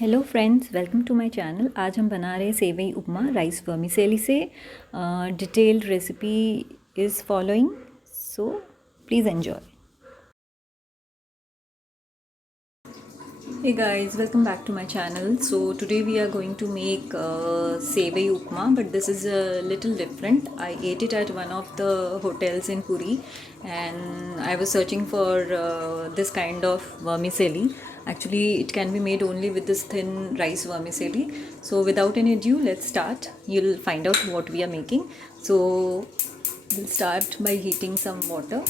Hello friends, welcome to my channel. आज हम बना रहे हैं सेवई उपमा राइस वर्मिसेली से। Detailed recipe is following, so please enjoy. Hey guys, welcome back to my channel. So today we are going to make sevai upma, but this is a little different. I ate it at one of the hotels in Puri, and I was searching for this kind of vermicelli. Actually, it can be made only with this thin rice vermicelli. So without any ado, let's start. You'll find out what we are making. So we'll start by heating some water.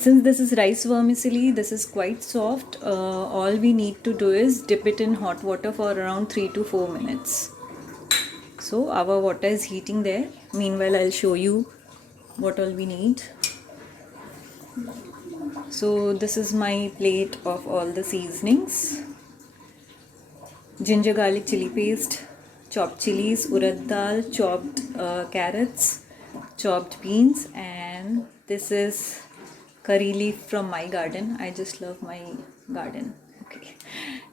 Since this is rice vermicelli, this is quite soft. All we need to do is dip it in hot water for around 3 to 4 minutes. So our water is heating there. Meanwhile, I'll show you what all we need. So this is my plate of all the seasonings: ginger garlic chili paste, chopped chilies, urad dal, chopped carrots, chopped beans, and this is curry leaf from my garden. I just love my garden. Okay.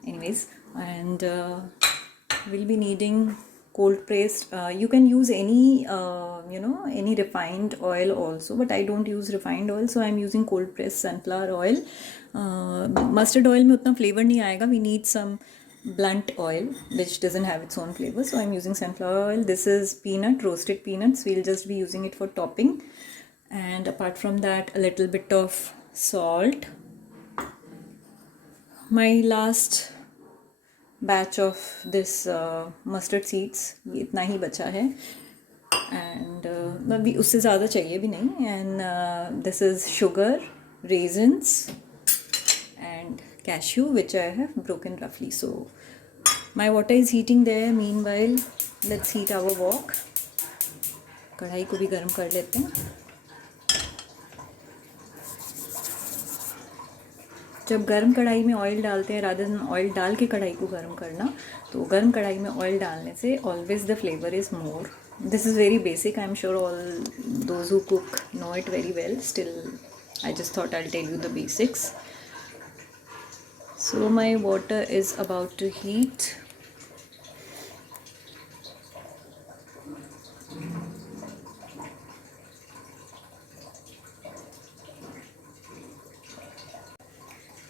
Anyways, and we'll be needing cold pressed. You can use any any refined oil also, but I don't use refined oil, so I'm using cold pressed sunflower oil. Mustard oil में उतना flavor नहीं आएगा. We need some blunt oil which doesn't have its own flavor, so I'm using sunflower oil. This is roasted peanuts. We'll just be using it for topping, and apart from that, a little bit of salt. My last batch of this mustard seeds, ये इतना ही बचा है, and अभी उससे ज़्यादा चाहिए भी नहीं. And this is sugar, raisins and cashew which I have broken roughly. So my water is heating there. Meanwhile, let's heat our wok. कढ़ाई को भी गर्म कर लेते हैं. जब गर्म कढ़ाई में ऑयल डालते हैं, रादर देन ऑयल डाल के कढ़ाई को गर्म करना, तो गर्म कढ़ाई में ऑयल डालने से always the flavour is more. This is very basic. I am sure all those who cook know it very well. Still I just thought I tell you the basics. So my water is about to heat.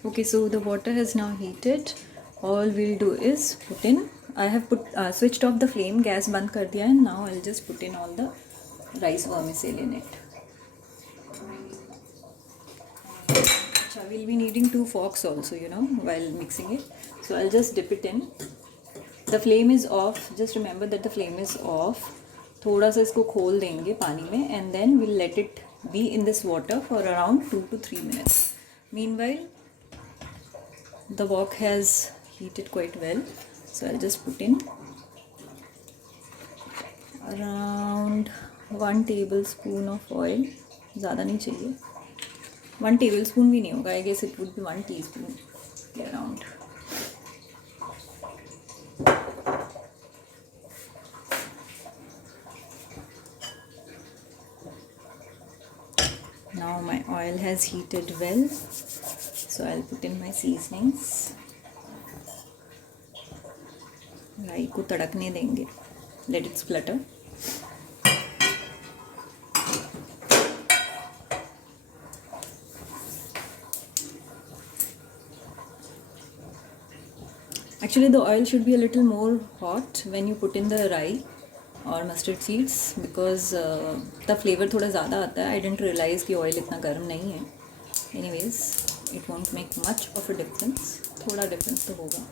Okay, so the water has now heated. All we'll do is put in. I have switched off the flame. Gas बंद कर दिया है. Now I'll just put in all the rice vermicelli in it. We'll be needing 2 forks also, while mixing it. So I'll just dip it in. The flame is off. Just remember that the flame is off. थोड़ा सा इसको खोल देंगे पानी में, and then we'll let it be in this water for around 2 to 3 minutes. Meanwhile, the wok has heated quite well. So I'll just put in around 1 tablespoon of oil. ज़्यादा नहीं चाहिए. 1 tablespoon भी नहीं होगा. I guess it would be 1 teaspoon around. Now my oil has heated well, so I'll put in my seasonings. राई को तड़कने देंगे. Let it splutter. Actually, the oil should be a little more hot when you put in the rye or mustard seeds, because the flavor थोड़ा ज़्यादा आता है. I didn't realize कि oil इतना गर्म नहीं है. Anyways, it won't make much of a difference. थोड़ा difference तो होगा.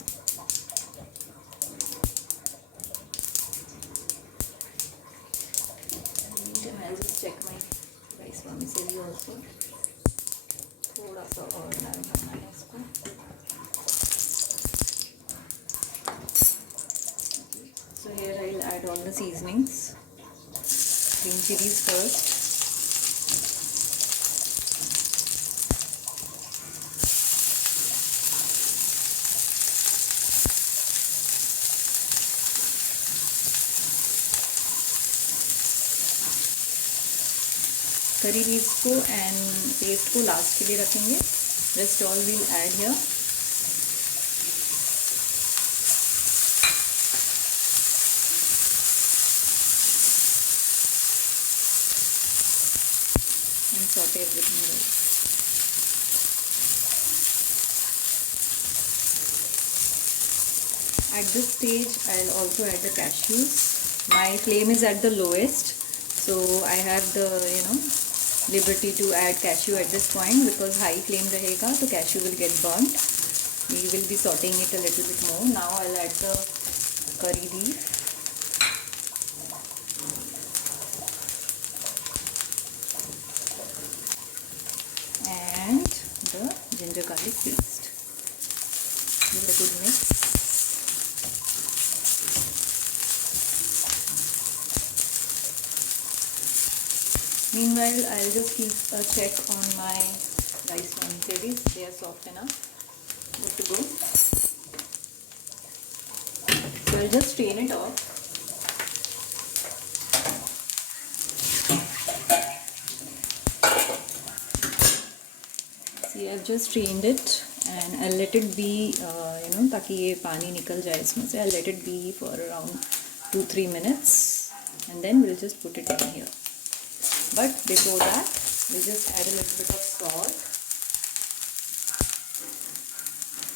I'll just check my rice vermicelli also. थोड़ा सा और डाल करना है इसको. So here I'll add all the seasonings. Green chilies first. Curry leaves को एंड पेस्ट को लास्ट के लिए रखेंगे. Rest all we'll add here. saute everything well. At this stage, I'll also add the cashews. My flame is at the lowest, so I have the liberty to add cashew at this point, because high flame rahega so cashew will get burnt. We will be sauteing it a little bit more. Now I'll add the curry leaf. And the ginger garlic paste. Give it a good mix. Meanwhile, I'll just keep a check on my rice vermicellis. They are soft enough. Good to go. So I'll just strain it off. See, I've just strained it and I'll let it be, ताकि ये पानी निकल जाए इसमें से. I'll let it be for around 2-3 minutes and then we'll just put it in here. But before that, we'll just add a little bit of salt.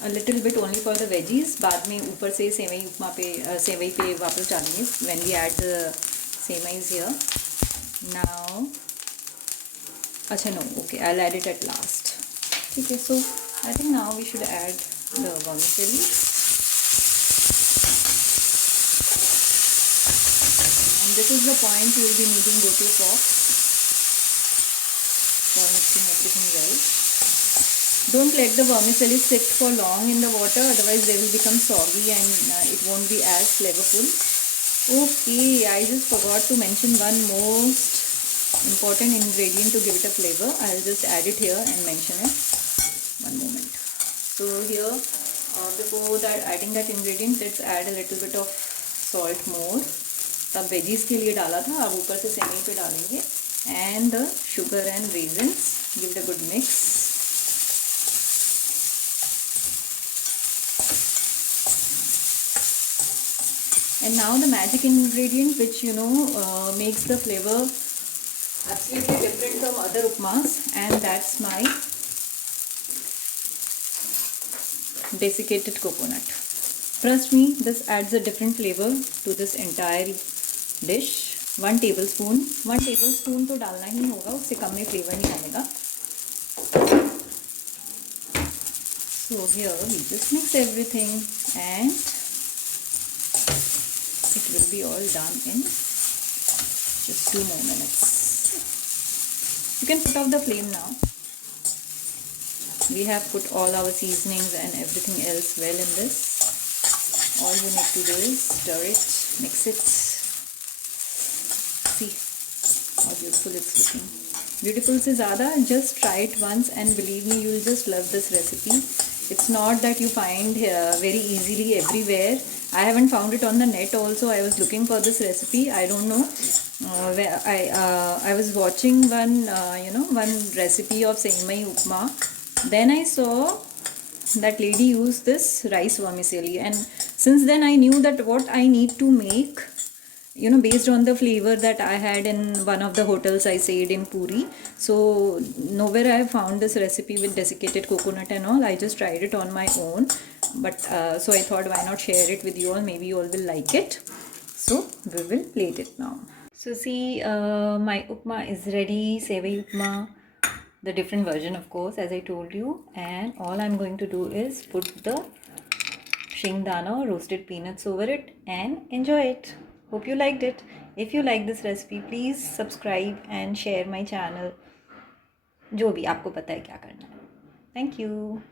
A little bit only for the veggies. बाद में ऊपर से सेवई उपमा पे सेवई पे वापस डालेंगे when we add the सेवईs here. Now, अच्छा no, okay, I'll add it at last. Okay, so I think now we should add the vermicelli. And this is the point you will be needing both your forks for mixing everything well. Don't let the vermicelli sit for long in the water, otherwise they will become soggy and it won't be as flavorful. Okay, I just forgot to mention one most important ingredient to give it a flavor. I'll just add it here and mention it. One moment. So here, before that adding that ingredient, let's add a little bit of salt more. तब veggies के लिए डाला था, अब ऊपर से सेवई पे डालेंगे. And the sugar and raisins. Give it a good mix. And now the magic ingredient, which makes the flavor absolutely different from other upmas, and that's my desiccated coconut. Trust me, this adds a different flavor to this entire dish. 1 tablespoon तो डालना ही होगा, उससे कम में flavour नहीं आएगा. So here we just mix everything and it will be all done in just 2 more minutes. You can put off the flame now. We have put all our seasonings and everything else well in this. All you need to do is stir it, mix it. See how beautiful it's looking. Beautiful se zyada, just try it once and believe me, you will just love this recipe. It's not that you find very easily everywhere. I haven't found it on the net also. I was looking for this recipe. I don't know. I was watching one recipe of Semai Upma. Then I saw that lady used this rice vermicelli, and since then I knew that what I need to make, based on the flavor that I had in one of the hotels I stayed in Puri. So nowhere I found this recipe with desiccated coconut and all. I just tried it on my own, but so I thought, why not share it with you all? Maybe you all will like it. So we will plate it now. So see, my upma is ready. Sevai upma, the different version of course, as I told you. And all I'm going to do is put the shingdana or roasted peanuts over it and enjoy it. Hope you liked it. If you like this recipe, please subscribe and share my channel. जो भी आपको पता है क्या करना है. Thank you.